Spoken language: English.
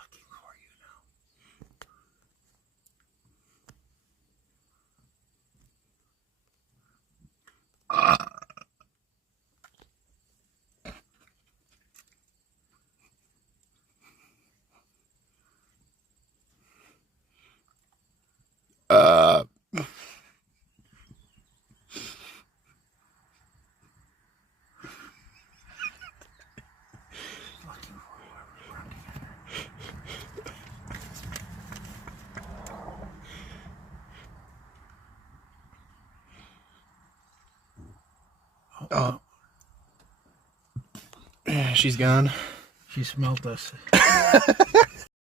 looking for you now. Looking for whoever run together. Oh. She's gone. She smelt us.